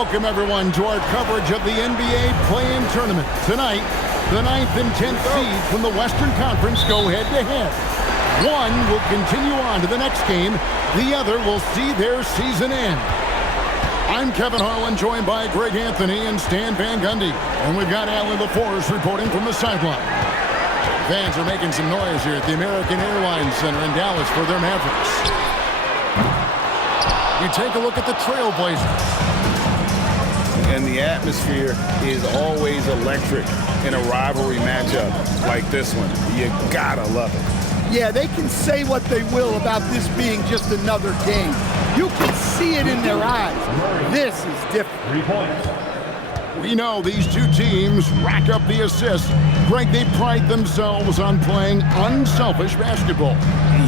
Welcome, everyone, to our coverage of the NBA play-in tournament. Tonight, the 9th and 10th seeds from the Western Conference go head-to-head. One will continue on to the next game. The other will see their season end. I'm Kevin Harlan, joined by Greg Anthony and Stan Van Gundy. And we've got Alan LaForce reporting from the sideline. Fans are making some noise here at the American Airlines Center in Dallas for their Mavericks. You take a look at the Trailblazers. And the atmosphere is always electric in a rivalry matchup like this one. You gotta love it. Yeah, they can say what they will about this being just another game. You can see it in their eyes. This is different. 3 points. We know these two teams rack up the assists. Greg, they pride themselves on playing unselfish basketball.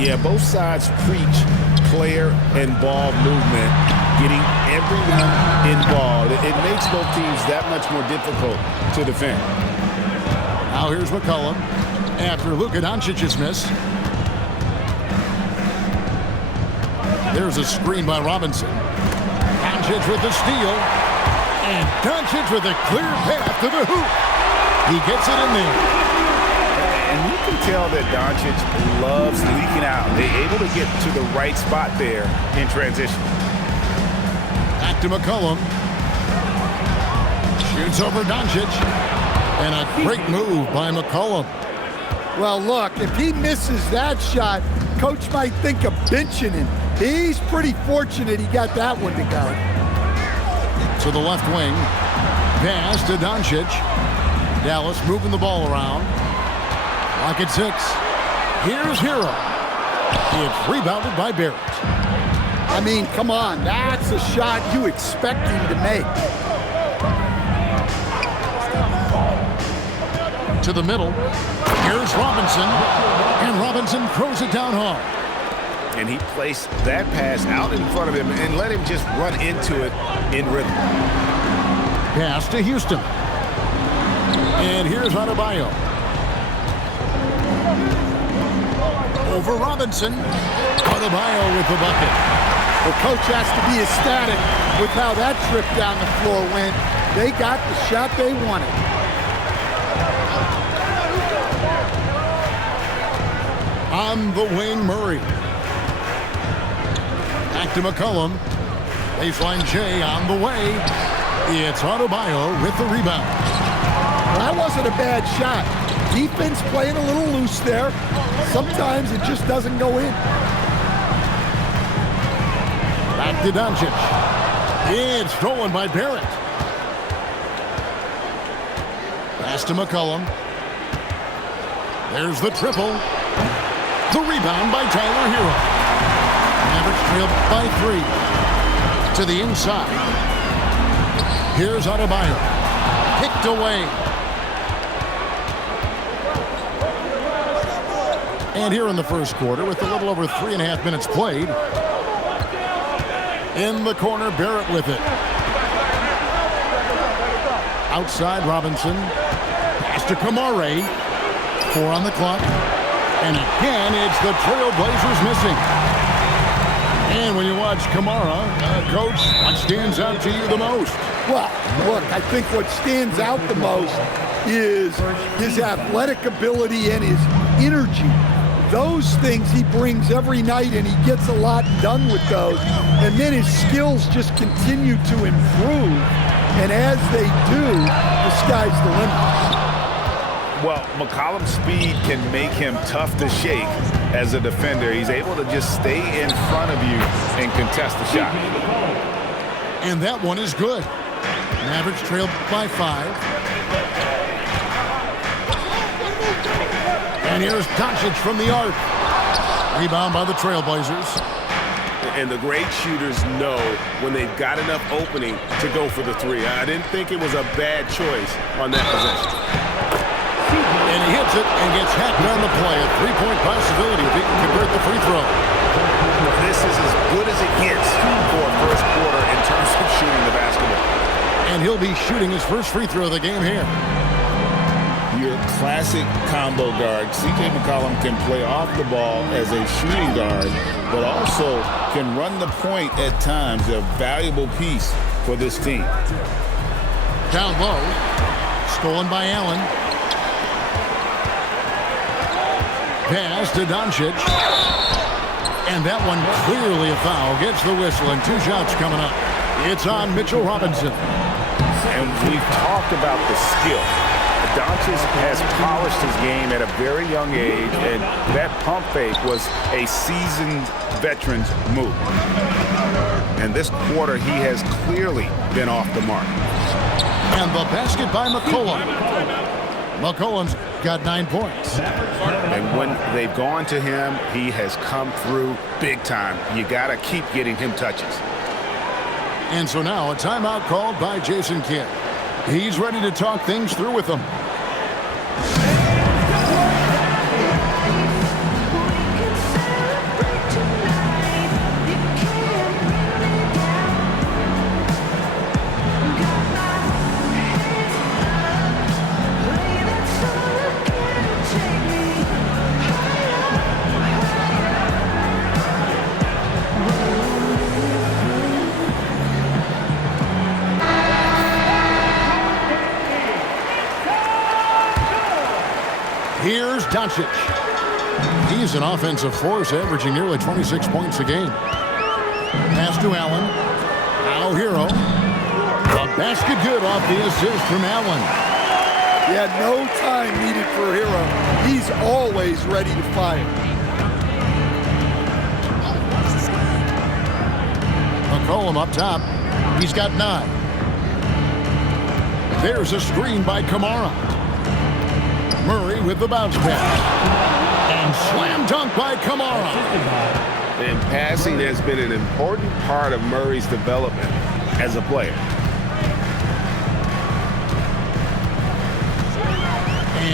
Yeah, both sides preach player and ball movement, getting everyone involved. It makes both teams that much more difficult to defend. Now here's McCollum after Luka Doncic's miss. There's a screen by Robinson. Doncic with the steal. And Doncic with a clear path to the hoop. He gets it in there. And you can tell that Doncic loves leaking out. They're able to get to the right spot there in transition. Back to McCollum. Shoots over Doncic. And a great move by McCollum. Well, look, if he misses that shot, coach might think of benching him. He's pretty fortunate he got that one to go. To the left wing. Pass to Doncic. Dallas moving the ball around. Lock at 6. Here's Hero. It's rebounded by Barrett. I mean, come on. That's a shot you expect him to make. To the middle. Here's Robinson. And Robinson throws it down hard. And he placed that pass out in front of him and let him just run into it in rhythm. Pass to Houston. And here's Adebayo. Over Robinson. Adebayo with the bucket. The coach has to be ecstatic with how that trip down the floor went. They got the shot they wanted. On the wing, Murray. Back to McCollum. Baseline J on the way. It's Adebayo with the rebound. Well, that wasn't a bad shot. Defense playing a little loose there. Sometimes it just doesn't go in. Back to Doncic. It's stolen by Barrett. Pass to McCollum. There's the triple. The rebound by Tyler Hero. Mavericks trail by 3. To the inside. Here's Adebayo. Picked away. And here in the first quarter, with a little over 3.5 minutes played. In the corner, Barrett with it. Outside, Robinson. Pass to Kamare. 4 on the clock. And again, it's the Trailblazers missing. And when you watch Kamara, Coach, what stands out to you the most? Well, look, I think what stands out the most is his athletic ability and his energy. Those things he brings every night, and he gets a lot done with those. And then his skills just continue to improve. And as they do, the sky's the limit. Well, McCollum's speed can make him tough to shake as a defender. He's able to just stay in front of you and contest the shot. And that one is good. Mavericks trailed by 5. And here's Doncic from the arc. Rebound by the Trailblazers. And the great shooters know when they've got enough opening to go for the 3. I didn't think it was a bad choice on that possession. And he hits it and gets hacked on the play. A 3-point possibility if he can convert the free throw. This is as good as it gets for a first quarter in terms of shooting the basketball. And he'll be shooting his first free throw of the game here. Your classic combo guard. C.J. McCollum can play off the ball as a shooting guard, but also can run the point at times, a valuable piece for this team. Down low. Stolen by Allen. Pass to Doncic. And that one clearly a foul. Gets the whistle and 2 shots coming up. It's on Mitchell Robinson. And we've talked about the skill. Doncic has polished his game at a very young age, and that pump fake was a seasoned veteran's move. And this quarter, he has clearly been off the mark. And the basket by McCollum. McCollum's got 9 points. And when they've gone to him, he has come through big time. You got to keep getting him touches. And so now a timeout called by Jason Kidd. He's ready to talk things through with them. Here's Doncic. He's an offensive force, averaging nearly 26 points a game. Pass to Allen. Now Hero. A basket good off the assist from Allen. Yeah, no time needed for Hero. He's always ready to fire. McCollum up top. He's got 9. There's a screen by Kamara. Murray with the bounce pass. And slam dunk by Kamara. And passing has been an important part of Murray's development as a player.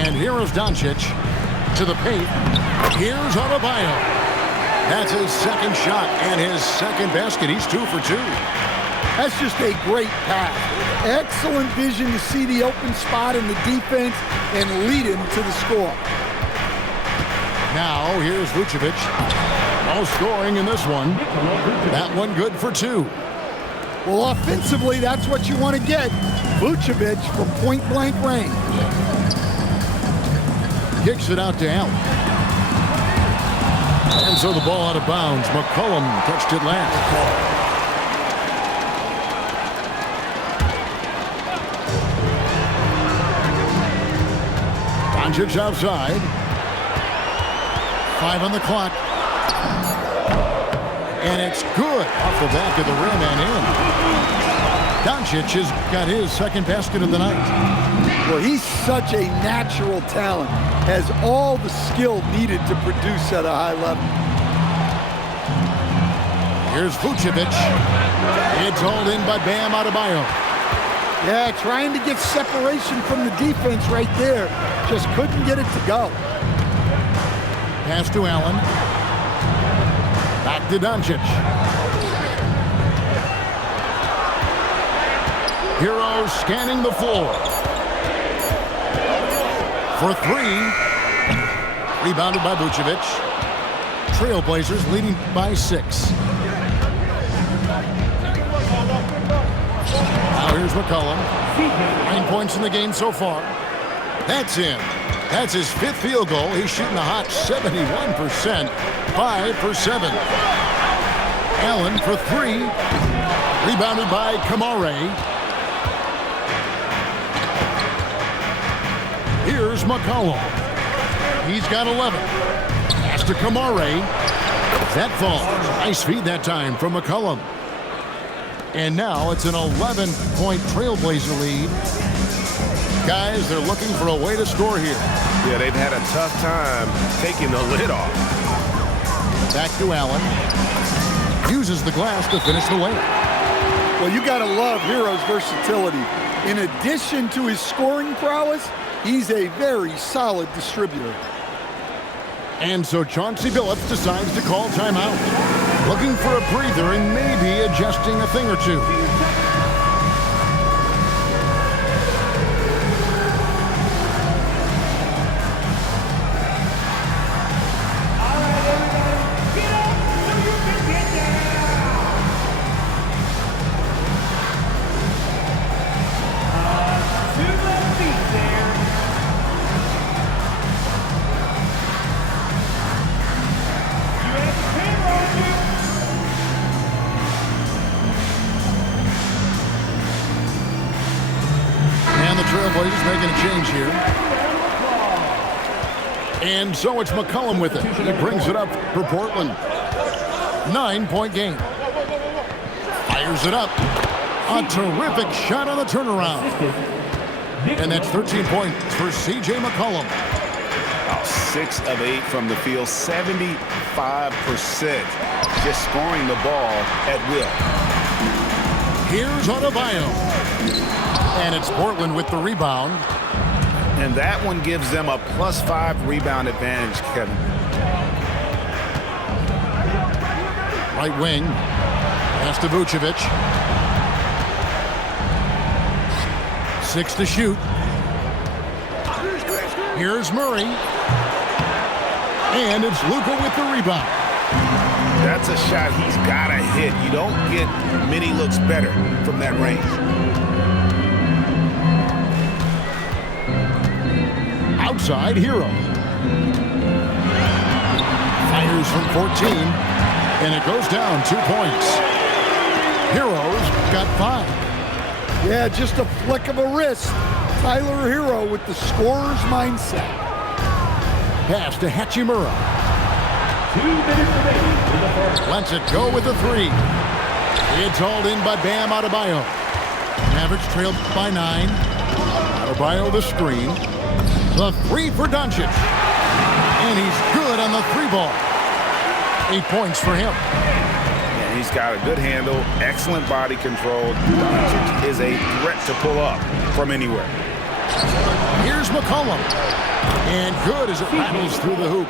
And here is Doncic to the paint. Here's Adebayo. That's his second shot and his second basket. He's 2 for 2. That's just a great pass. Excellent vision to see the open spot in the defense and lead him to the score. Now here's Vucevic. No scoring in this one. That one good for 2. Well, offensively, that's what you want to get. Vucevic from point-blank range. Kicks it out to Allen. And so the ball out of bounds. McCollum touched it last. Doncic outside. 5 on the clock. And it's good off the back of the rim and in. Doncic has got his second basket of the night. Well, he's such a natural talent. Has all the skill needed to produce at a high level. Here's Vucevic. It's hauled in by Bam Adebayo. Yeah, trying to get separation from the defense right there. Just couldn't get it to go. Pass to Allen. Back to Doncic. Hero scanning the floor. For 3. Rebounded by Vucevic. Trailblazers leading by 6. Now here's McCollum. 9 points in the game so far. That's in. That's his 5th field goal. He's shooting a hot 71%. 5 for 7. Allen for 3. Rebounded by Kamara. Here's McCollum. He's got 11. Pass to Kamara. That falls. Nice feed that time from McCollum. And now it's an 11-point Trailblazer lead. Guys, they're looking for a way to score here. Yeah, they've had a tough time taking the lid off. Back to Allen. Uses the glass to finish the layup. Well, you got to love Hero's versatility. In addition to his scoring prowess, he's a very solid distributor. And so Chauncey Billups decides to call timeout. Looking for a breather and maybe adjusting a thing or two. going to change here. And so it's McCollum with it. He brings it up for Portland. 9-point game. Fires it up. A terrific shot on the turnaround. And that's 13 points for C.J. McCollum. 6 of 8 from the field, 75%. Just scoring the ball at will. Here's Adebayo. And it's Portland with the rebound. And that one gives them a +5 rebound advantage, Kevin. Right wing. Pass to Vucevic. 6 to shoot. Here's Murray. And it's Luka with the rebound. That's a shot he's got to hit. You don't get many looks better from that range. Outside, Hero. Fires from 14. And it goes down 2 points. Hero's got 5. Yeah, just a flick of a wrist. Tyler Hero with the scorer's mindset. Pass to Hachimura. 2 minutes remaining in the first. Lets it go with the 3. It's hauled in by Bam Adebayo. Mavericks trailed by 9. Adebayo the screen. The 3 for Doncic. And he's good on the 3-ball. 8 points for him. And he's got a good handle, excellent body control. Doncic is a threat to pull up from anywhere. Here's McCollum. And good as it rattles through the hoop.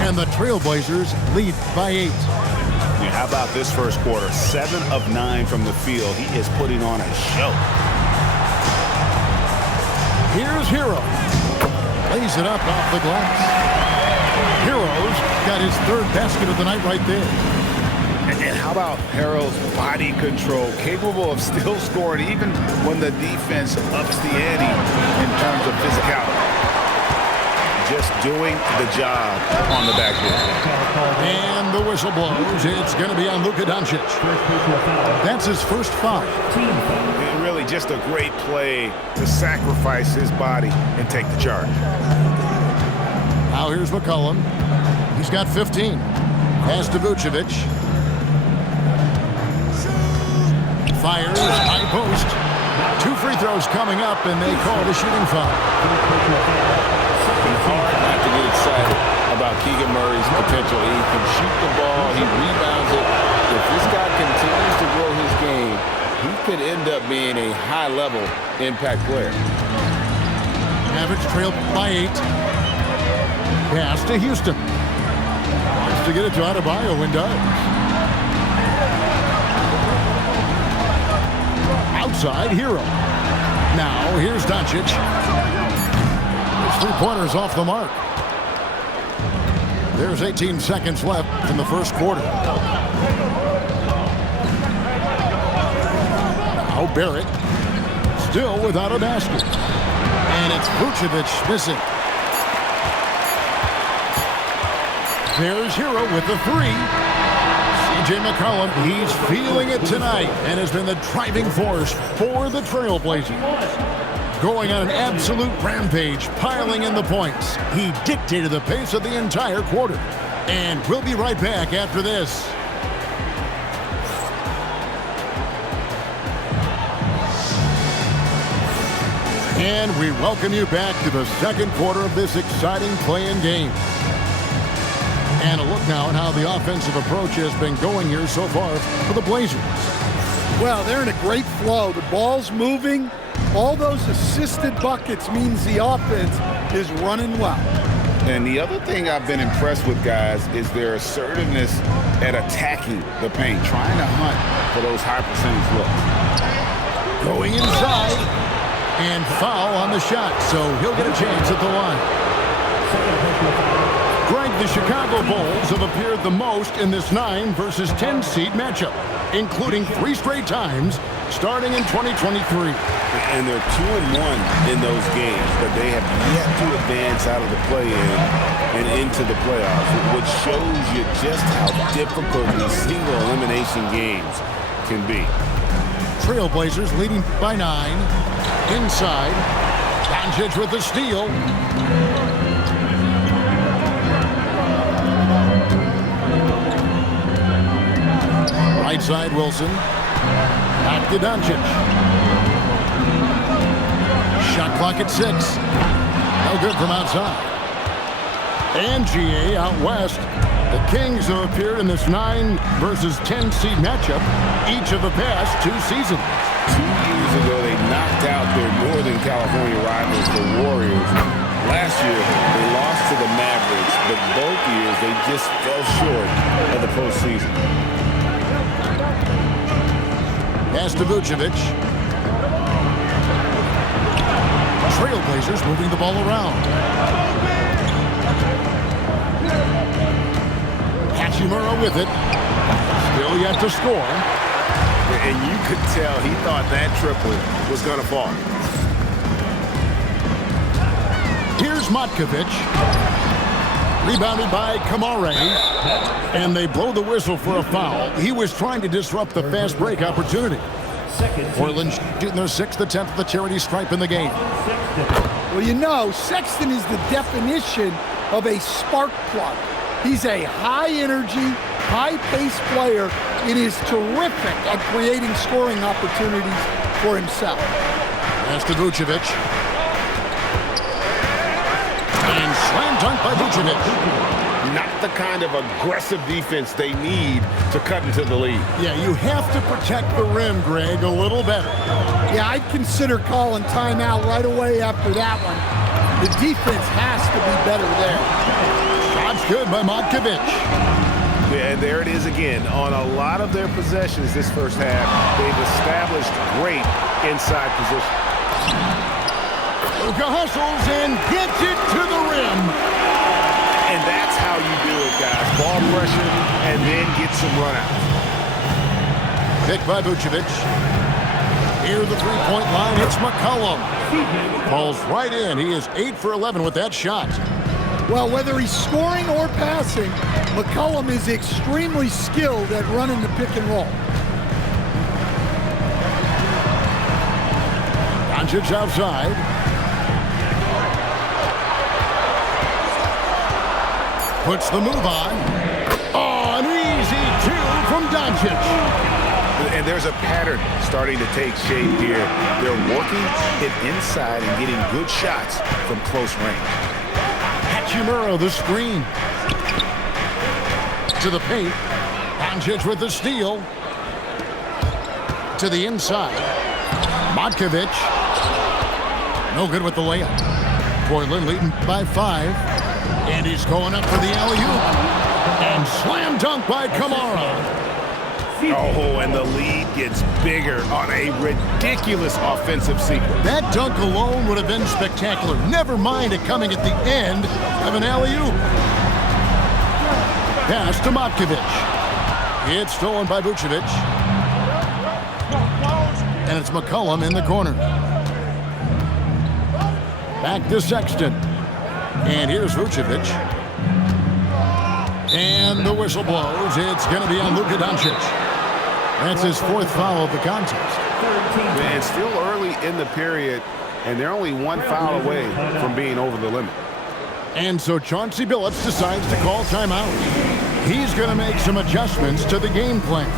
And the Trailblazers lead by 8. Yeah, how about this first quarter? 7 of 9 from the field. He is putting on a show. Here's Hero. Lays it up off the glass. Hero's got his 3rd basket of the night right there. And how about Harrell's body control, capable of still scoring even when the defense ups the ante in terms of physicality. Just doing the job on the backboard. And the whistle blows. It's going to be on Luka Doncic. That's his first foul. And really just a great play to sacrifice his body and take the charge. Now here's McCollum. He's got 15. Pass to Vucevic. Fires, high post. 2 free throws coming up, and they call it a shooting foul. It's hard not to get excited about Keegan Murray's potential. He can shoot the ball, he rebounds it. If this guy continues to grow his game, he could end up being a high-level impact player. Mavericks trailed by 8. Pass to Houston. Wants to get it to Adebayo and does. Outside, Hero. Now, here's Doncic. His 3-pointers off the mark. There's 18 seconds left in the first quarter. Now, Barrett. Still without a basket. And it's Vucevic missing. There's Hero with the 3. C.J. McCollum, he's feeling it tonight and has been the driving force for the Trailblazers. Going on an absolute rampage, piling in the points. He dictated the pace of the entire quarter. And we'll be right back after this. And we welcome you back to the second quarter of this exciting play-in game. And a look now at how the offensive approach has been going here so far for the Blazers. Well, they're in a great flow. The ball's moving. All those assisted buckets means the offense is running well. And the other thing I've been impressed with, guys, is their assertiveness at attacking the paint, trying to hunt for those high percentage looks. Going inside, and foul on the shot, so he'll get a chance at the line. Greg, the Chicago Bulls have appeared the most in this 9 versus 10 seed matchup, including 3 straight times starting in 2023. And they're 2-1 in those games, but they have yet to advance out of the play-in and into the playoffs, which shows you just how difficult these single elimination games can be. Trailblazers leading by 9. Inside. Doncic with the steal. Right side, Wilson. Back to Doncic. Shot clock at 6. No good from outside. And GA out west. The Kings have appeared in this 9 versus 10 seed matchup each of the past 2 seasons. 2 years ago, they knocked out their Northern California rivals, the Warriors. Last year, they lost to the Mavericks, but both years they just fell short of the postseason. Pass to Vucevic. Trailblazers moving the ball around. Hachimura with it. Still yet to score. And you could tell he thought that triple was going to fall. Here's Matkovic. Rebounded by Kamare. And they blow the whistle for a foul. He was trying to disrupt the fast break opportunity. Portland shooting their 6th attempt at the charity stripe in the game. Well, you know, Sexton is the definition of a spark plug. He's a high-energy, high-paced player and is terrific at creating scoring opportunities for himself. Pass to Vucevic. And slam dunk by Vucevic. Not the kind of aggressive defense they need to cut into the lead. Yeah, you have to protect the rim, Greg, a little better. Yeah, I'd consider calling timeout right away after that one. The defense has to be better there. Shot's good by Matkovic. Yeah, and there it is again. On a lot of their possessions this first half, they've established great inside position. Luka hustles and gets it to the rim. And that's how you do it, guys. Ball pressure and then get some runouts. Pick by Vucevic. Near the three-point line, it's McCollum. Falls right in. He is 8 for 11 with that shot. Well, whether he's scoring or passing, McCollum is extremely skilled at running the pick and roll. Doncic outside. Puts the move on. Oh, an easy 2 from Doncic. And there's a pattern starting to take shape here. They're working it inside and getting good shots from close range. Hachimura the screen. To the paint. Doncic with the steal. To the inside. Matkovic. No good with the layup. Portland leading by 5. And he's going up for the alley-oop. And slam dunk by Kamara. Oh, and the lead gets bigger on a ridiculous offensive sequence. That dunk alone would have been spectacular. Never mind it coming at the end of an alley-oop. Pass to Matkovic. It's stolen by Vucevic. And it's McCollum in the corner. Back to Sexton. And here's Vucevic. And the whistle blows. It's going to be on Luka Doncic. That's his 4th foul of the contest. And still early in the period, and they're only 1 foul away from being over the limit. And so Chauncey Billups decides to call timeout. He's going to make some adjustments to the game plan.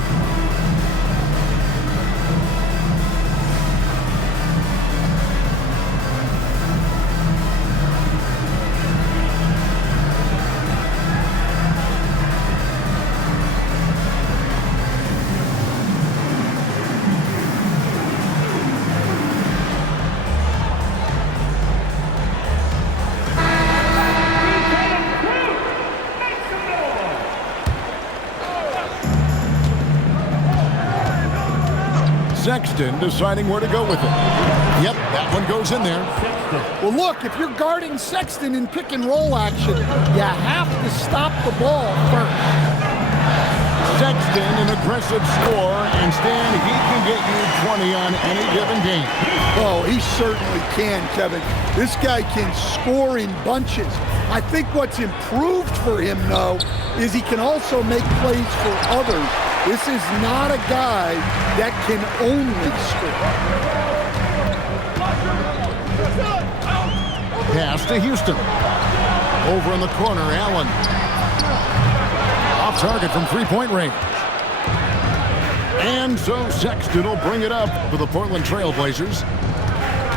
Sexton deciding where to go with it. Yep, that one goes in there. Well, look, if you're guarding Sexton in pick and roll action, you have to stop the ball first. Sexton, an aggressive scorer, and Stan, he can get you 20 on any given game. Oh, he certainly can, Kevin. This guy can score in bunches. I think what's improved for him, though, is he can also make plays for others. This is not a guy that can only score. Pass to Houston. Over in the corner, Allen. Off target from three-point range. And so Sexton will bring it up for the Portland Trail Blazers.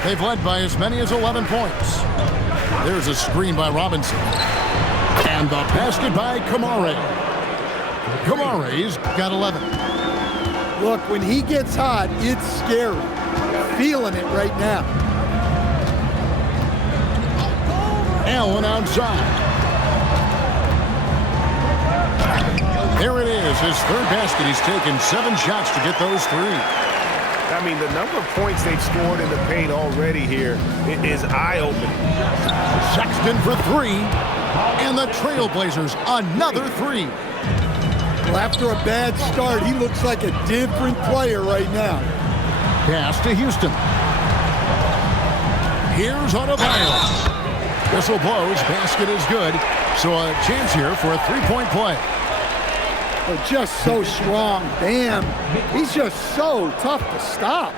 They've led by as many as 11 points. There's a screen by Robinson. And the basket by Kamare. Kamare's got 11. Look, when he gets hot, it's scary. Feeling it right now. Allen outside. There it is, his third basket. He's taken 7 shots to get those 3. I mean, the number of points they've scored in the paint already here is eye-opening. Sexton for 3. And the Trailblazers, another 3. Well, after a bad start, he looks like a different player right now. Pass to Houston. Here's Adebayo. Whistle blows, basket is good. So a chance here for a 3-point play. Oh, just so strong. Bam. He's just so tough to stop.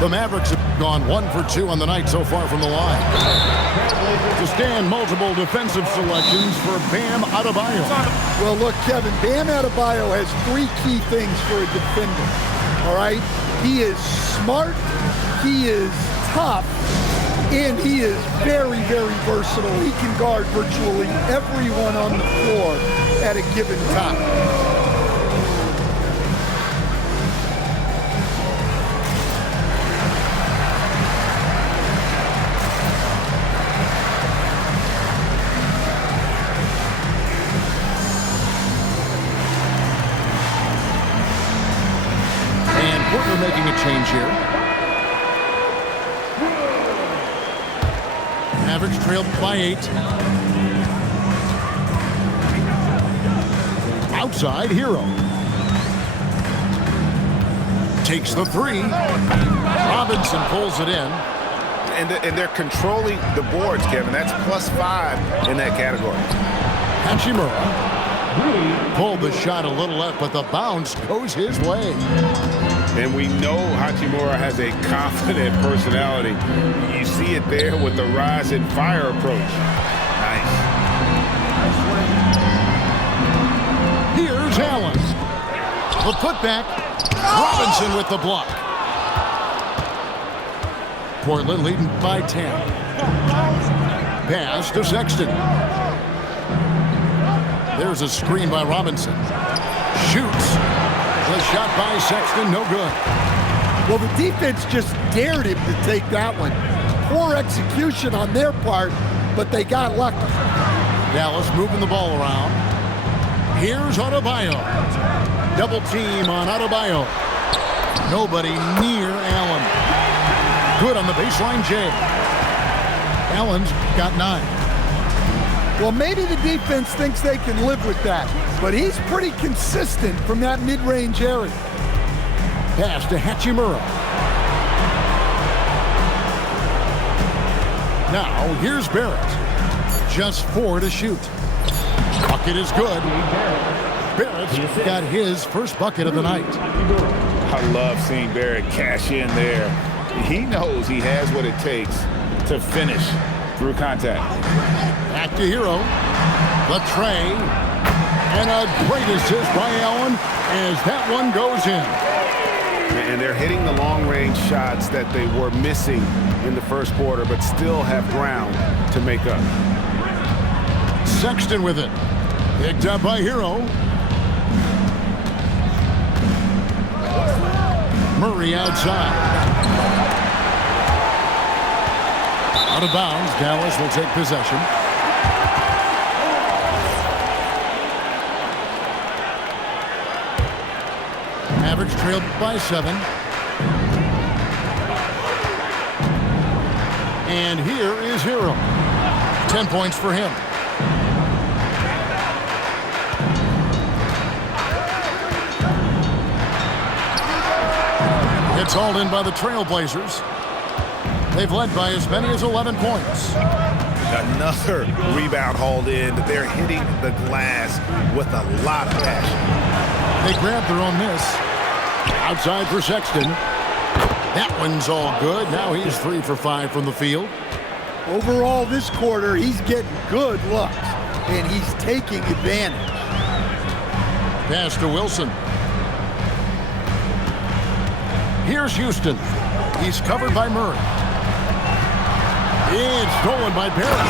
The Mavericks have gone 1 for 2 on the night so far from the line. To stand, multiple defensive selections for Bam Adebayo. Well, look, Kevin, Bam Adebayo has 3 key things for a defender. All right? He is smart, he is tough, and he is very, very versatile. He can guard virtually everyone on the floor at a given time. Portland making a change here. Mavericks trailed by 8. Outside, Hero. Takes the 3. Robinson pulls it in. And they're controlling the boards, Kevin. That's +5 in that category. Hachimura pulled the shot a little left, but the bounce goes his way. And we know Hachimura has a confident personality. You see it there with the rise and fire approach. Nice. Here's Allen. The putback. Robinson with the block. Portland leading by 10. Pass to Sexton. There's a screen by Robinson. Shoots. The shot by Sexton, no good. Well, the defense just dared him to take that one. Poor execution on their part, but they got lucky. Dallas moving the ball around. Here's Adebayo. Double team on Adebayo. Nobody near Allen. Good on the baseline, Jay. Allen's got 9. Well, maybe the defense thinks they can live with that, but he's pretty consistent from that mid-range area. Pass to Hachimura. Now, here's Barrett. Just 4 to shoot. Bucket is good. Barrett's got his first bucket of the night. I love seeing Barrett cash in there. He knows he has what it takes to finish through contact. Back to Hero. The tray. And a great assist by Allen as that one goes in. And they're hitting the long-range shots that they were missing in the first quarter, but still have ground to make up. Sexton with it. Picked up by Hero. Murray outside. Out of bounds. Dallas will take possession. Mavericks trailed by 7. And here is Hero. 10 points for him. It's hauled in by the Trailblazers. They've led by as many as 11 points. Another rebound hauled in. They're hitting the glass with a lot of passion. They grabbed their own miss. Outside for Sexton. That one's all good. Now he's 3 for 5 from the field. Overall, this quarter, he's getting good looks, and he's taking advantage. Pass to Wilson. Here's Houston. He's covered by Murray. It's stolen by Barrett.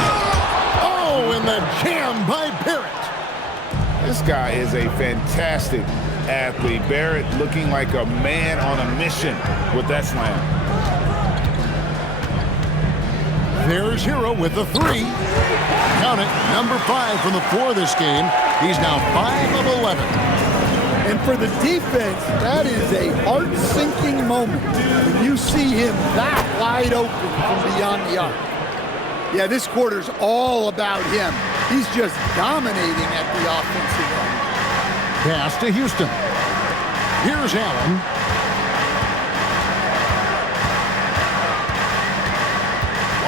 Oh, and the jam by Barrett. This guy is a fantastic athlete. Barrett looking like a man on a mission with that slam. There's Hero with the three. Count it, number 5 from the floor this game. He's now 5 of 11. And for the defense, that is a heart-sinking moment when you see him that wide open from beyond the arc. Yeah, this quarter's all about him. He's just dominating at the offensive end. Pass to Houston. Here's Allen.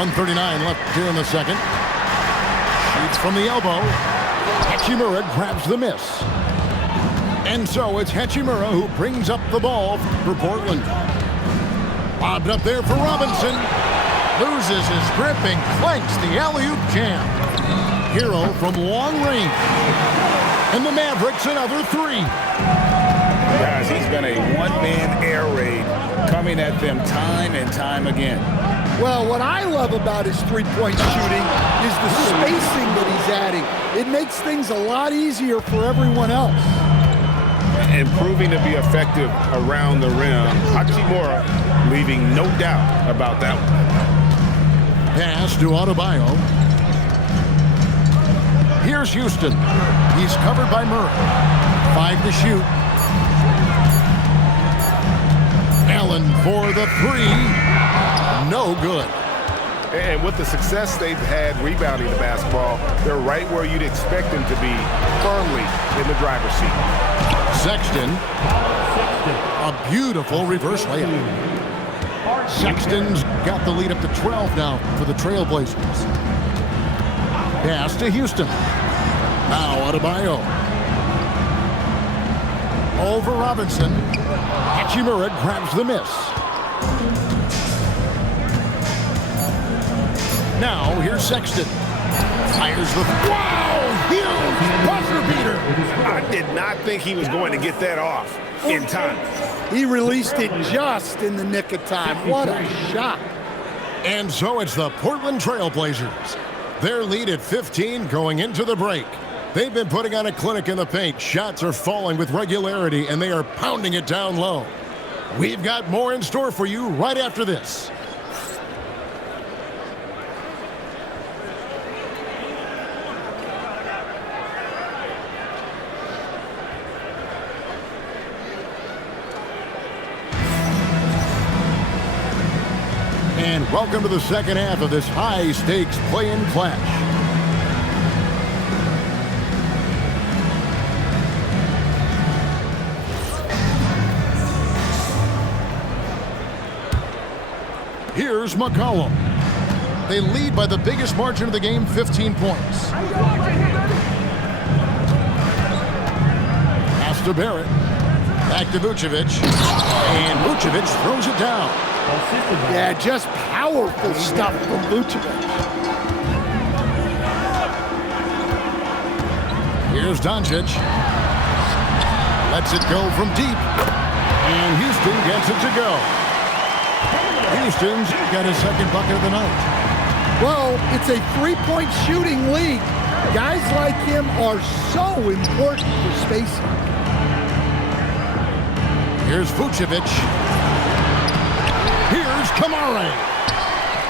.139 left here in the second. Shoots from the elbow. Hachimura grabs the miss. And so it's Hachimura who brings up the ball for Portland. Bobbed up there for Robinson. Loses his grip and clanks the alley-oop jam. Hero from long range. And the Mavericks another 3. Guys, he's been a one-man air raid coming at them time and time again. Well, what I love about his three-point shooting is the spacing that he's adding. It makes things a lot easier for everyone else. And proving to be effective around the rim. Hachimura leaving no doubt about that one. Pass to Adebayo. Here's Houston. He's covered by Murray. 5 to shoot. Allen for the 3. No good. And with the success they've had rebounding the basketball, they're right where you'd expect them to be, firmly in the driver's seat. Sexton. A beautiful reverse layup. Sexton's got the lead up to 12 now for the Trailblazers. Pass to Houston. Now Adebayo. Over Robinson. Hachimura grabs the miss. Now here's Sexton. Fires the... Wow! Huge buzzer beater! I did not think he was going to get that off in time. He released it just in the nick of time. What a shot. And so it's the Portland Trailblazers. Their lead at 15 going into the break. They've been putting on a clinic in the paint. Shots are falling with regularity, and they are pounding it down low. We've got more in store for you right after this. And welcome to the second half of this high-stakes play-in clash. Here's McCollum. They lead by the biggest margin of the game, 15 points. Pass to Barrett. Back to Vucevic. And Vucevic throws it down. Yeah, just powerful stuff from Vucevic. Here's Doncic. Lets it go from deep. And Houston gets it to go. Houston's got his second bucket of the night. Well, it's a three-point shooting league. Guys like him are so important for spacing. Here's Vucevic. Here's Kamare.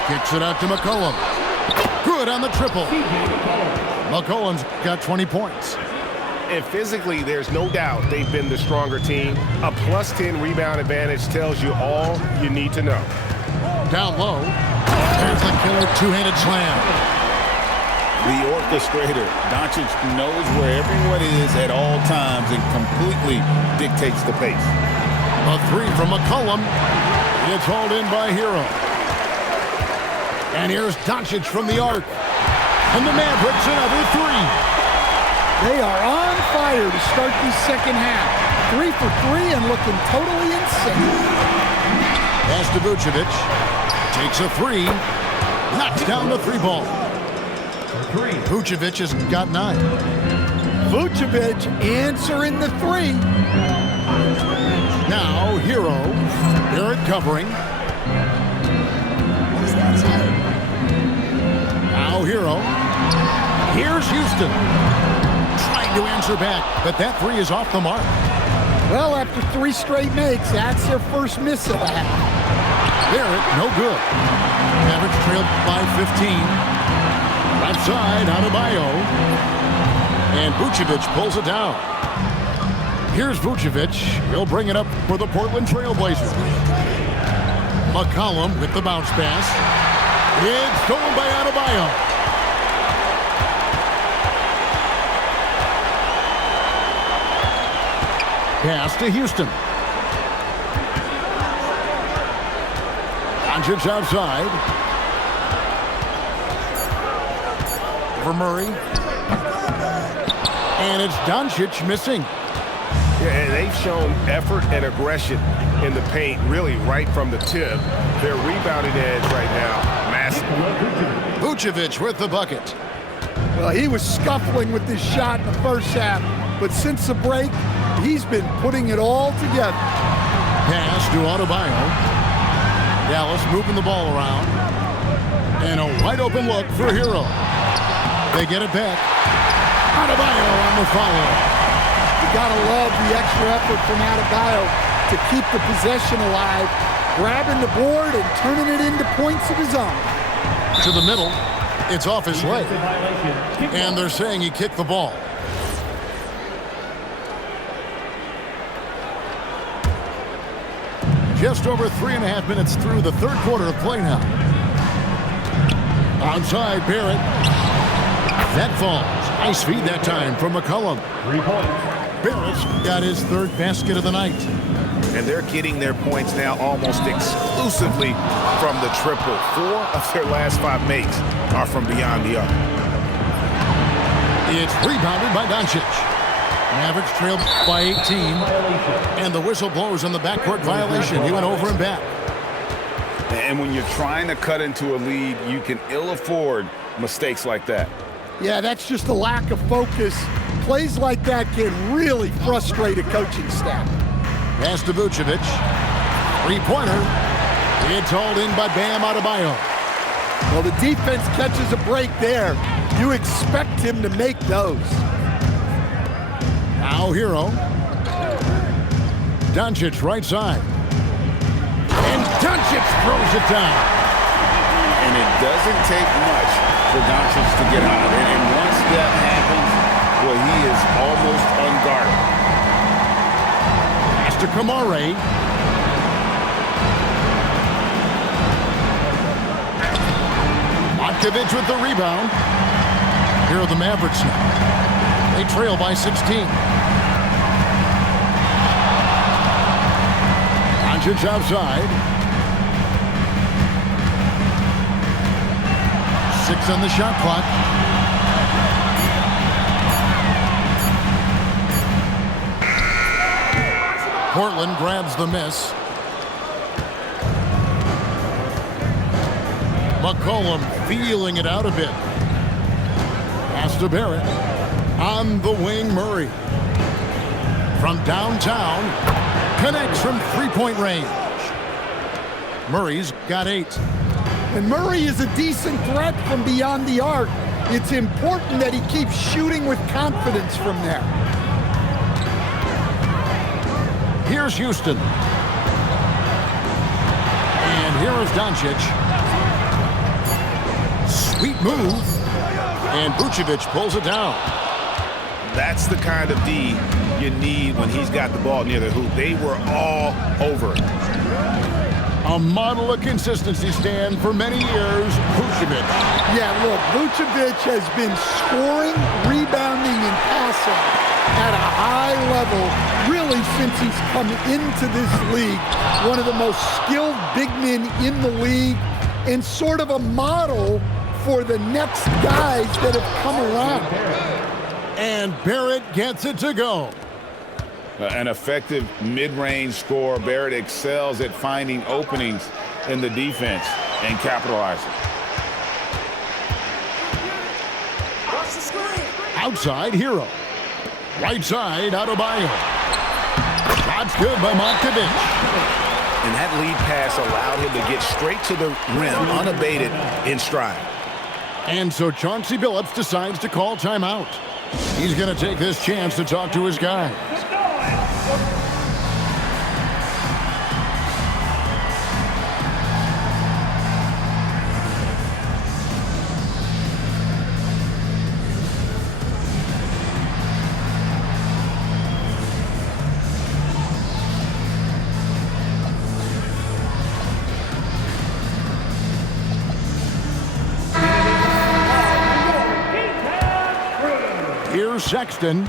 Kicks it out to McCollum. Good on the triple. McCollum's got 20 points. And physically, there's no doubt they've been the stronger team. A plus 10 rebound advantage tells you all you need to know. Down low. There's a killer two-handed slam. The orchestrator, Doncic, knows where everyone is at all times and completely dictates the pace. A 3 from McCollum. It's hauled in by Hero. And here's Doncic from the arc. And the Mavericks another 3. They are on fire to start this second half. 3 for 3 and looking totally insane. Pass to Vucevic. Takes a 3. knocks down the 3 ball. Vucevic has got 9. Vucevic answering the 3. Now, Hero. Barrett covering. Now, Hero. Here's Houston. Trying to answer back, but that 3 is off the mark. Well, after 3 straight makes, that's their first miss of the half. Barrett, no good. Mavericks trailed by 15. Left side, Adebayo. And Vucevic pulls it down. Here's Vucevic. He'll bring it up for the Portland Trail Blazers. McCollum with the bounce pass. It's stolen by Adebayo. Pass to Houston. Doncic outside. For Murray. And it's Doncic missing. Yeah, and they've shown effort and aggression in the paint, really right from the tip. Their rebounding edge right now, massive. Vucevic with the bucket. Well, he was scuffling with this shot in the first half, but since the break, he's been putting it all together. Pass to Adebayo. Dallas moving the ball around. And a wide open look for Hero. They get it back. Adebayo on the follow. You gotta love the extra effort from Adebayo to keep the possession alive, grabbing the board and turning it into points of his own. To the middle. It's off his leg. And they're saying he kicked the ball. Just over 3.5 minutes through the third quarter of play now. Onside, Barrett. That falls. Nice feed that time from McCollum. 3 points. Barrett's got his 3rd basket of the night. And they're getting their points now almost exclusively from the triple. 4 of their last 5 makes are from beyond the arc. It's rebounded by Doncic. Mavericks trailed by 18. And the whistle blows on the backcourt violation. He went over and back. And when you're trying to cut into a lead, you can ill afford mistakes like that. Yeah, that's just a lack of focus. Plays like that can really frustrate a coaching staff. Pass to Vucevic. 3-pointer. It's hauled in by Bam Adebayo. Well, the defense catches a break there. You expect him to make those. Now Hero. Doncic right side. And Doncic throws it down. And it doesn't take much for Doncic to get out of it. And once that happens, well, he is almost unguarded. Pass to Kamare. Matkovic with the rebound. Here are the Mavericks now. They trail by 16. Doncic outside. 6 on the shot clock. Portland grabs the miss. McCollum feeling it out a bit. Pass to Barrett. On the wing, Murray. From downtown. Connects from 3-point range. Murray's got 8. And Murray is a decent threat from beyond the arc. It's important that he keeps shooting with confidence from there. Here's Houston. And here is Doncic. Sweet move. And Vucevic pulls it down. That's the kind of D you need when he's got the ball near the hoop. They were all over it. A model of consistency, Stan, for many years, Vucevic. Yeah, look, Vucevic has been scoring, rebounding, and passing at a high level really since he's come into this league. One of the most skilled big men in the league and sort of a model for the next guys that have come around. And Barrett gets it to go. An effective mid-range scorer. Barrett excels at finding openings in the defense and capitalizing. Outside, Hero. Right side, Adebayo. Shot's good by Markovic. And that lead pass allowed him to get straight to the rim, unabated in stride. And so Chauncey Billups decides to call timeout. He's going to take this chance to talk to his guys. Here's Sexton.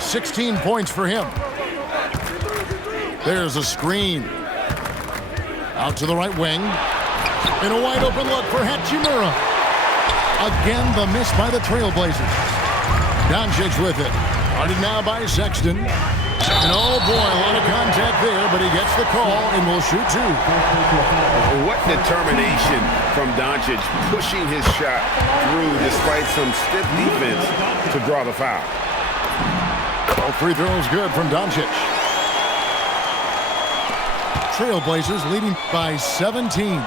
16 points for him. There's a screen. Out to the right wing. And a wide open look for Hachimura. Again, the miss by the Trailblazers. Doncic with it. Guarded now by Sexton. And oh boy, a lot of contact there, but he gets the call and will shoot two. What determination from Doncic, pushing his shot through despite some stiff defense to draw the foul. All free throws good from Doncic. Trailblazers leading by 17.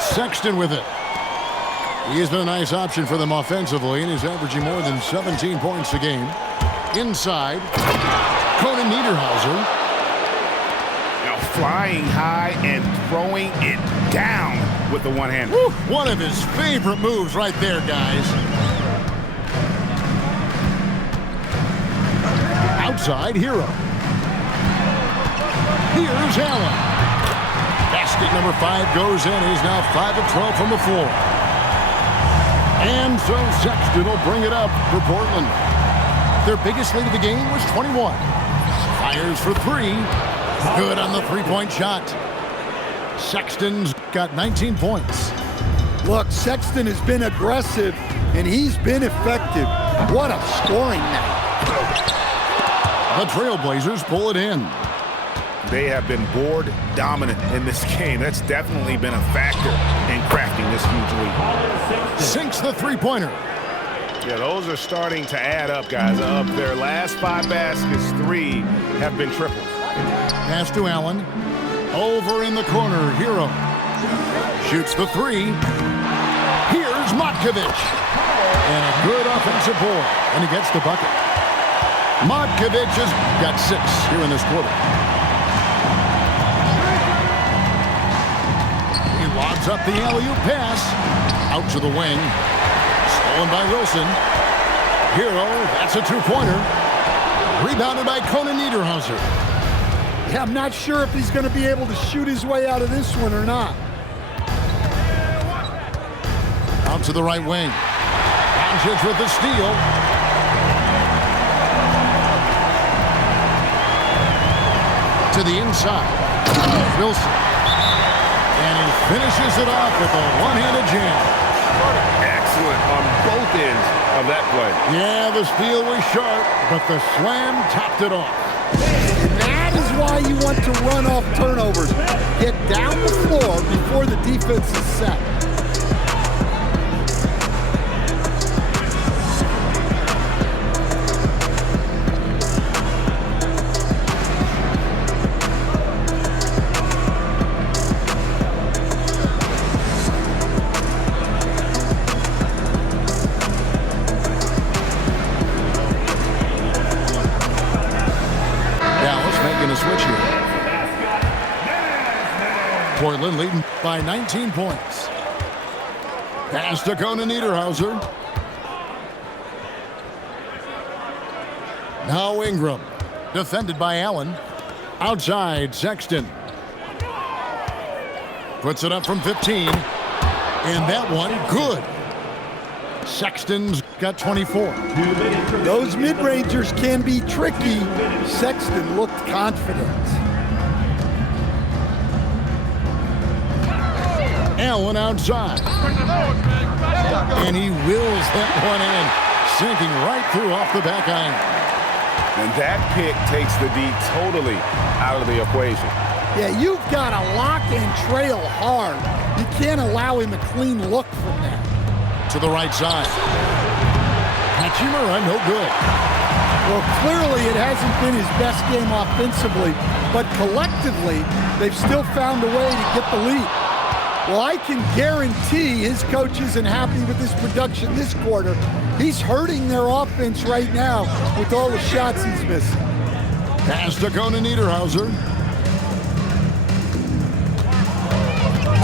Sexton with it. He has been a nice option for them offensively, and he's averaging more than 17 points a game. Inside, Conan Niederhauser. Now flying high and throwing it down with the one hand. One of his favorite moves right there, guys. Outside, Hero. Here's Allen. Basket number 5 goes in. He's now 5 of 12 from the floor. And so Sexton will bring it up for Portland. Their biggest lead of the game was 21. Fires for 3. Good on the three-point shot. Sexton's got 19 points. Look, Sexton has been aggressive, and he's been effective. What a scoring night. The Trailblazers pull it in. They have been board dominant in this game. That's definitely been a factor in crafting this huge lead. Sinks the three-pointer. Yeah, those are starting to add up, guys. Of their last 5 baskets, 3 have been triples. Pass to Allen. Over in the corner, Hero. Shoots the 3. Here's Markovic. And a good offensive board. And he gets the bucket. Markovic has got 6 here in this quarter. He lobs up the alley-oop pass. Out to the wing. Stolen by Wilson. Hero, that's a 2-pointer. Rebounded by Conan Niederhauser. Yeah, I'm not sure if he's going to be able to shoot his way out of this one or not. Out to the right wing. Doncic with the steal. To the inside. Wilson. And he finishes it off with a one-handed jam. Excellent on both ends of that play. Yeah, the steal was sharp, but the slam topped it off. And that is why you want to run off turnovers. Get down the floor before the defense is set. Portland leading by 19 points. Pass to Conan Niederhauser. Now Ingram. Defended by Allen. Outside, Sexton. Puts it up from 15. And that one, good. Sexton's got 24. Those mid-rangers can be tricky. Sexton looked confident. Allen outside. And he wills that one in, sinking right through off the back iron. And that pick takes the D totally out of the equation. Yeah, you've got to lock and trail hard. You can't allow him a clean look from that. To the right side. Hachimura, no good. Well, clearly it hasn't been his best game offensively, but collectively, they've still found a way to get the lead. Well, I can guarantee his coach isn't happy with his production this quarter. He's hurting their offense right now with all the shots he's missing. Pass to Conan Niederhauser.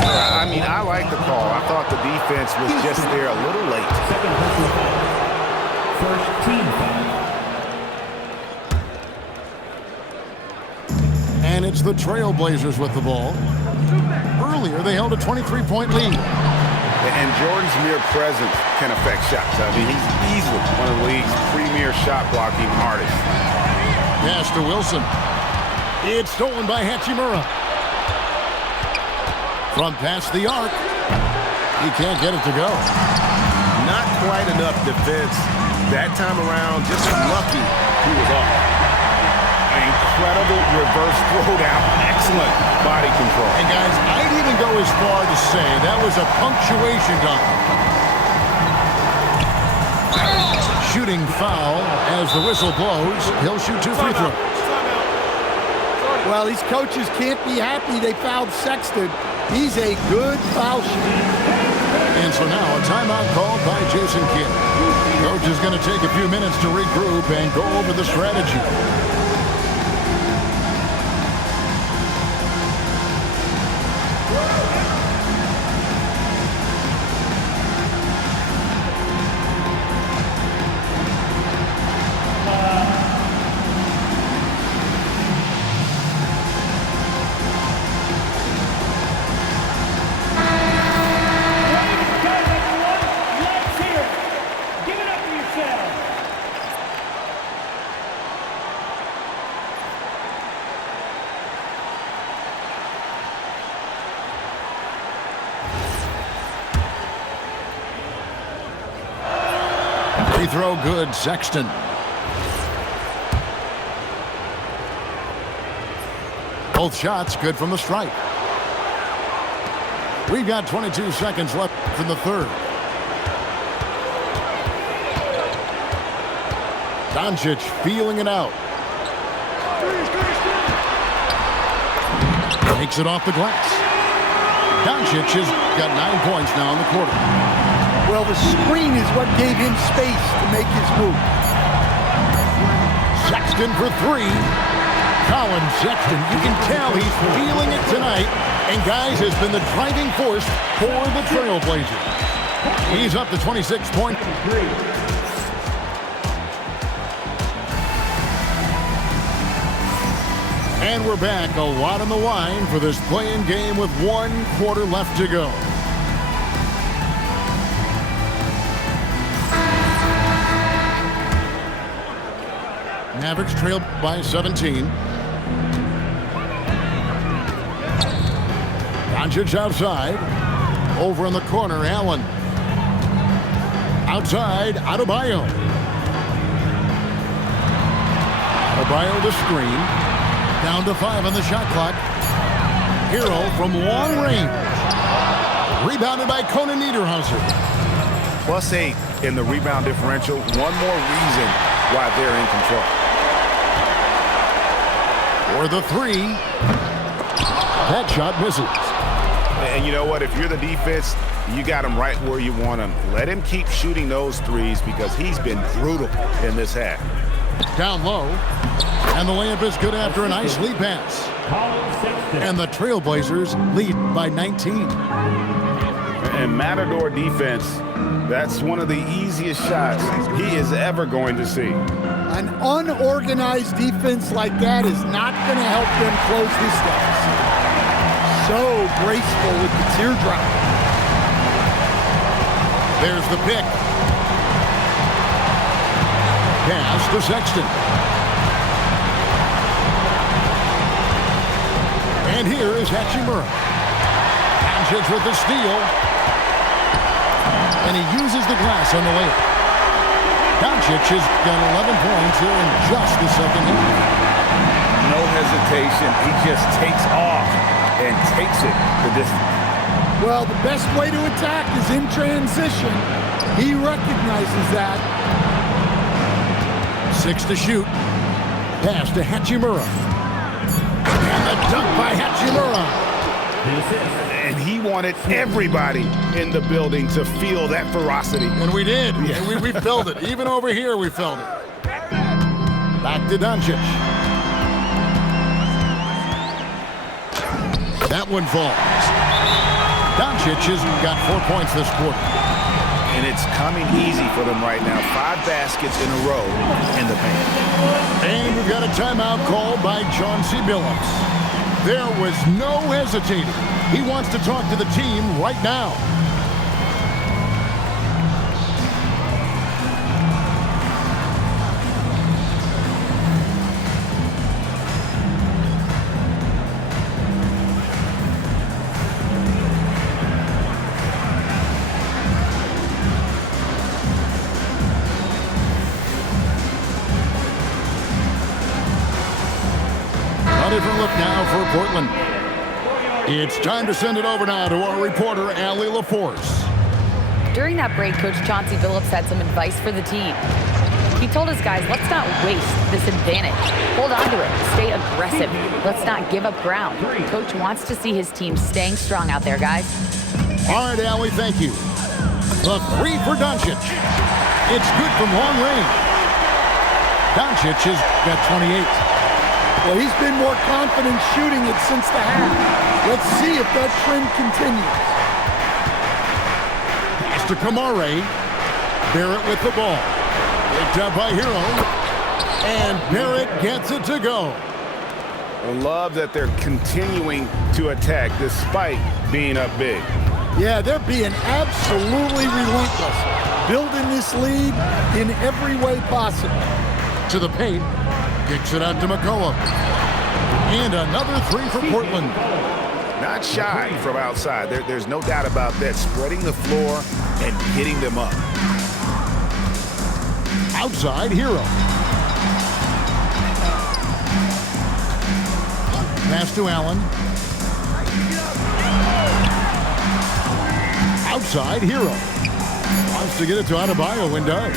I mean, I like the call. I thought the defense was just there a little late. Second personal foul. First team foul. And it's the Trailblazers with the ball. Earlier, they held a 23-point lead. And Jordan's mere presence can affect shots. I mean, he's easily one of the league's premier shot-blocking artists. Pass to Wilson. It's stolen by Hachimura. From past the arc. He can't get it to go. Not quite enough defense that time around. Just lucky he was off. Incredible reverse throwdown. Excellent body control. And guys, I'd even go as far to say that was a punctuation dunk. Shooting foul as the whistle blows. He'll shoot 2 free throws. Well, these coaches can't be happy they fouled Sexton. He's a good foul shooter. And so now a timeout called by Jason Kidd. Coach is going to take a few minutes to regroup and go over the strategy. Free throw good, Sexton. Both shots good from the stripe. We've got 22 seconds left in the third. Doncic feeling it out. Takes it off the glass. Doncic has got 9 points now in the quarter. Well, the screen is what gave him space to make his move. Sexton for 3. Colin Sexton, you can tell he's feeling it tonight. And, guys, has been the driving force for the Trailblazers. He's up to 26 points. And we're back. A lot on the line for this play-in game with 1 quarter left to go. Mavericks trail by 17. Doncic outside. Over in the corner, Allen. Outside, Adebayo. Adebayo the screen. Down to 5 on the shot clock. Hero from long range. Rebounded by Conan Niederhauser. +8 in the rebound differential. One more reason why they're in control. For the 3. That shot misses. And you know what? If you're the defense, you got him right where you want him. Let him keep shooting those threes because he's been brutal in this half. Down low. And the layup is good after a nice lead pass. And the Trailblazers lead by 19. And Matador defense, that's one of the easiest shots he is ever going to see. An unorganized defense like that is not going to help them close this deficit. So graceful with the teardrop. There's the pick. Pass to Sexton. And here is Hachimura. Doncic with the steal. And he uses the glass on the layup. Doncic has got 11 points here in just the second half. No hesitation. He just takes off and takes it the distance. Well, the best way to attack is in transition. He recognizes that. 6 to shoot. Pass to Hachimura. And the dunk by Hachimura. And he wanted everybody in the building to feel that ferocity. And we did. Yeah. We felt it. Even over here, we felt it. Back to Doncic. That one falls. Doncic has got 4 points this quarter. And it's coming easy for them right now. 5 baskets in a row in the paint. And we've got a timeout called by Chauncey Billups. There was no hesitating. He wants to talk to the team right now. Different look now for Portland. It's time to send it over now to our reporter, Allie LaForce. During that break, Coach Chauncey Billups had some advice for the team. He told his guys, let's not waste this advantage. Hold on to it. Stay aggressive. Let's not give up ground. Coach wants to see his team staying strong out there, guys. All right, Allie, thank you. The 3 for Doncic. It's good from long range. Doncic has got 28. Well, he's been more confident shooting it since the half. Let's see if that trend continues. Pass to Kamare. Barrett with the ball. Picked up by Hero. And Barrett gets it to go. I love that they're continuing to attack despite being up big. Yeah, they're being absolutely relentless. Building this lead in every way possible. To the paint. Kicks it out to McCollum. And another 3 for Portland. Not shy from outside. There's no doubt about that. Spreading the floor and getting them up. Outside, Hero. Pass to Allen. Outside, Hero. Wants to get it to Adebayo and does.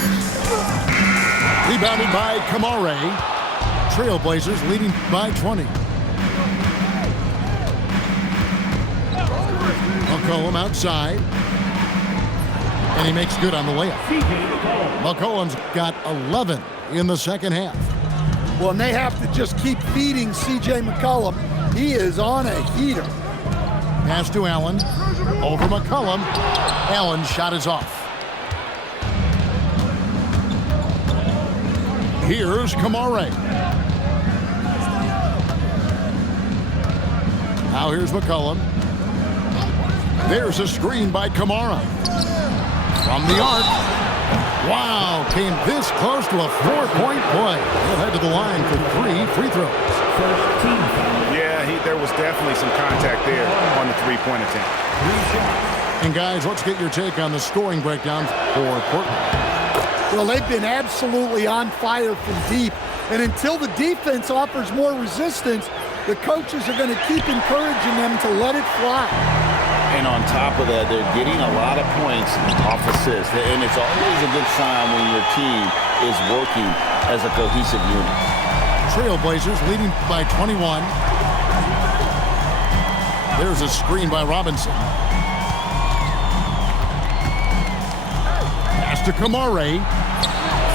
Rebounded by Kamare. Trailblazers leading by 20. McCollum outside. And he makes good on the layup. McCollum's got 11 in the second half. Well, and they have to just keep feeding C.J. McCollum. He is on a heater. Pass to Allen. Over McCollum. Allen's shot is off. Here's Kamare. Now here's McCollum. There's a screen by Kamara. From the arc. Wow, came this close to a 4-point play. He'll head to the line for 3 free throws. First team foul. Yeah, there was definitely some contact there on the 3-point attempt. And guys, let's get your take on the scoring breakdown for Portland. Well, they've been absolutely on fire from deep. And until the defense offers more resistance, the coaches are going to keep encouraging them to let it fly. And on top of that, they're getting a lot of points off assists. And it's always a good sign when your team is working as a cohesive unit. Trailblazers leading by 21. There's a screen by Robinson. Pass to Kamare.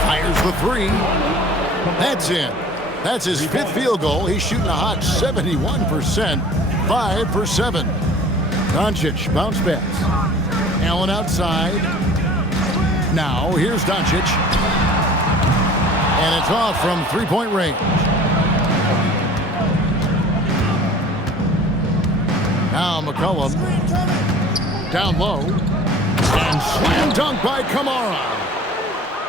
Fires the 3. That's in. That's his 5th field goal. He's shooting a hot 71%. 5 for 7. Doncic, bounce pass. Allen outside. Now, here's Doncic. And it's off from 3-point range. Now McCollum. Down low. And slam dunk by Kamara.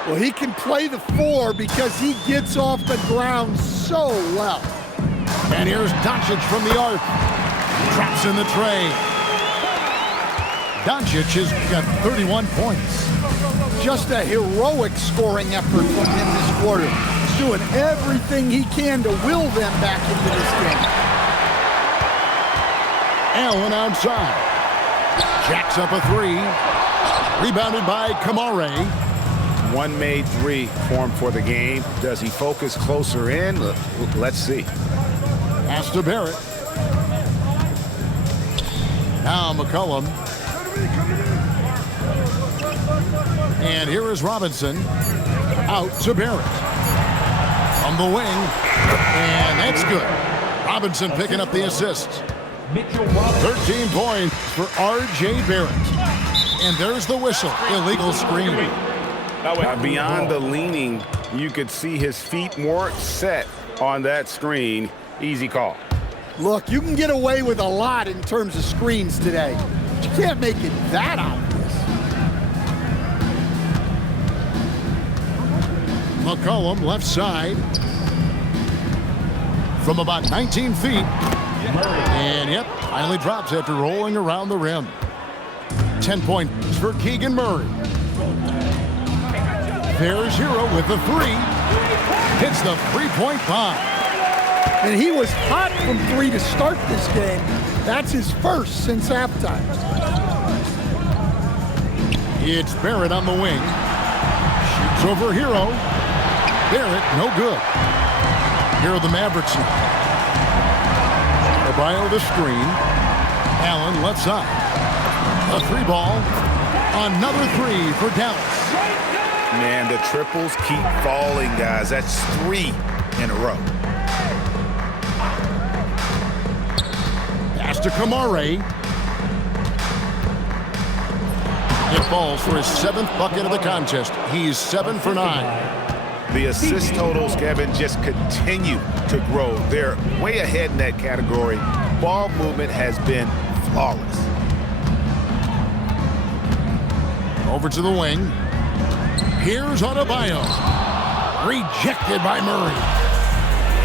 Well, he can play the 4 because he gets off the ground so well. And here's Doncic from the arc. Traps in the tray. Doncic has got 31 points. Just a heroic scoring effort from him this quarter. He's doing everything he can to will them back into this game. Allen outside. Jacks up a 3. Rebounded by Kamare. One made three for him for the game. Does he focus closer in? Let's see. Pass to Barrett. Now McCollum. And here is Robinson. Out to Barrett. From the wing. And that's good. Robinson picking up the assist. 13 points for R.J. Barrett. And there's the whistle. Illegal screen. Beyond the leaning, you could see his feet more set on that screen. Easy call. Look, you can get away with a lot in terms of screens today. You can't make it that obvious. McCollum, left side. From about 19 feet. And, yep, finally drops after rolling around the rim. 10 points for Keegan Murray. There's Hero with the three. Hits the three-point bomb. And he was hot from three to start this game. That's his first since halftime. It's Barrett on the wing. Shoots over Hero. Barrett, no good. Here are the Mavericks now. Adebayo the screen. Allen left side. A three ball. Another three for Dallas. Man, the triples keep falling, guys. That's 3 in a row. Pass to Kamare. It falls for his 7th bucket of the contest. He's 7 for 9. The assist totals, Kevin, just continue to grow. They're way ahead in that category. Ball movement has been flawless. Over to the wing. Here's Adebayo. Rejected by Murray.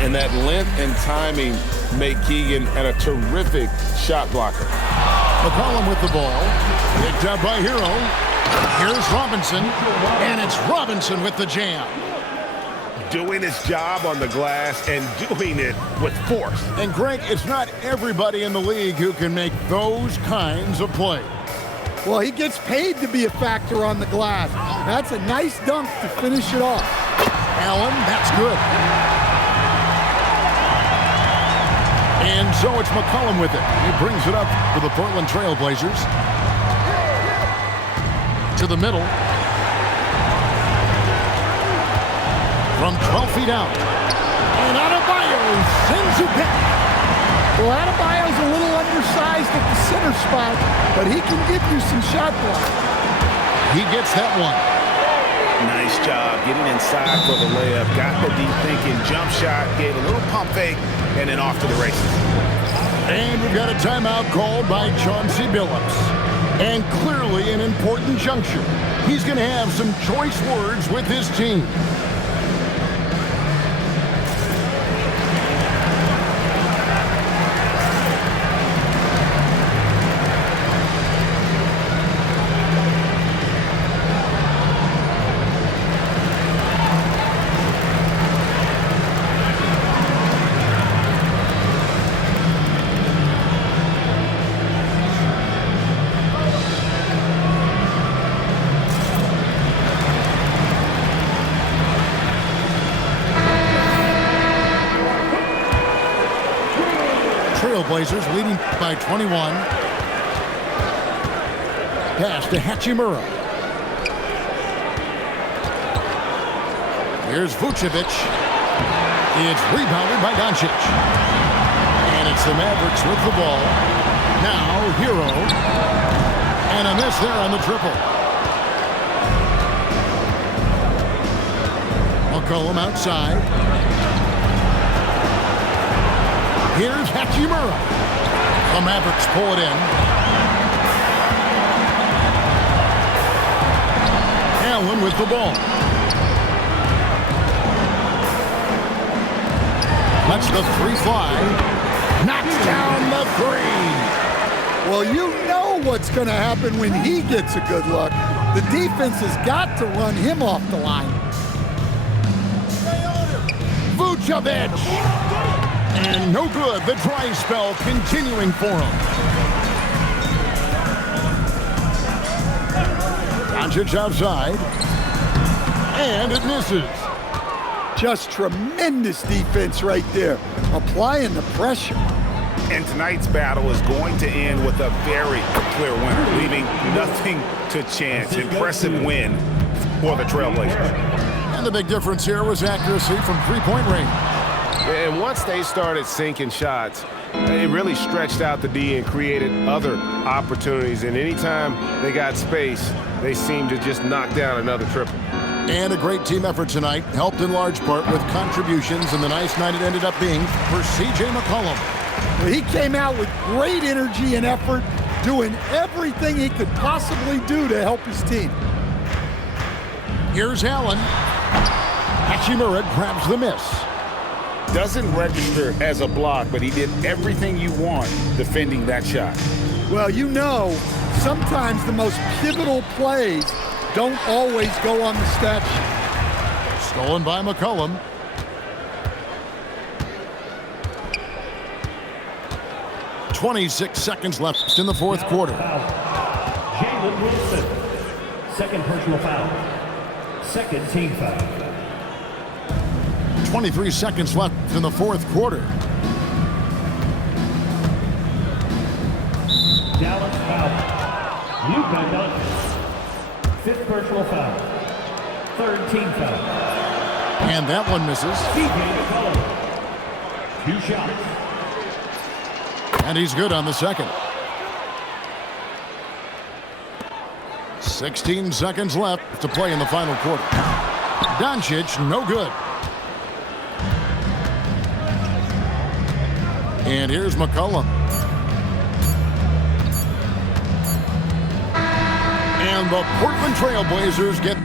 And that length and timing make Keegan a terrific shot blocker. McCollum with the ball. Picked up by Hero. Here's Robinson. And it's Robinson with the jam. Doing his job on the glass and doing it with force. And Greg, it's not everybody in the league who can make those kinds of plays. Well, he gets paid to be a factor on the glass. That's a nice dunk to finish it off. Allen, that's good. And so it's McCollum with it. He brings it up for the Portland Trailblazers. To the middle. From 12 feet out. And Adebayo sends it back. Well, Adebayo's a little undersized at the center spot, but he can give you some shot block. He gets that one. Nice job getting inside for the layup. Got the deep thinking jump shot, gave a little pump fake, and then off to the races. And we've got a timeout called by Chauncey Billups. And clearly an important juncture. He's going to have some choice words with his team. Blazers leading by 21. Pass to Hachimura. Here's Vucevic. It's rebounded by Doncic. And it's the Mavericks with the ball. Now Hero. And a miss there on the triple. McCollum outside. Here's Hachimura. The Mavericks pull it in. Allen with the ball. Lets the three fly. Knocks down the three. Well, you know what's going to happen when he gets a good look. The defense has got to run him off the line. Vucevic. And no good. The dry spell continuing for him. Doncic outside. And it misses. Just tremendous defense right there, applying the pressure. And tonight's battle is going to end with a very clear winner, leaving nothing to chance. Impressive win for the Trailblazers. And the big difference here was accuracy from three-point range. And once they started sinking shots, it really stretched out the D and created other opportunities. And anytime they got space, they seemed to just knock down another triple. And a great team effort tonight, helped in large part with contributions, and the nice night it ended up being for C.J. McCollum. He came out with great energy and effort, doing everything he could possibly do to help his team. Here's Allen. Hachimura grabs the miss. Doesn't register as a block, but he did everything you want defending that shot. Well, you know, sometimes the most pivotal plays don't always go on the stat sheet. Stolen by McCollum. .26 seconds left in the fourth quarter. Jalen Wilson. Second personal foul. Second team foul. 23 seconds left in the fourth quarter. Dallas foul. Luka Doncic. Fifth personal foul. Third team foul. And that one misses. C.J. McCollum. 2 shots. And he's good on the second. 16 seconds left to play in the final quarter. Doncic, no good. And here's McCollum. And the Portland Trail Blazers get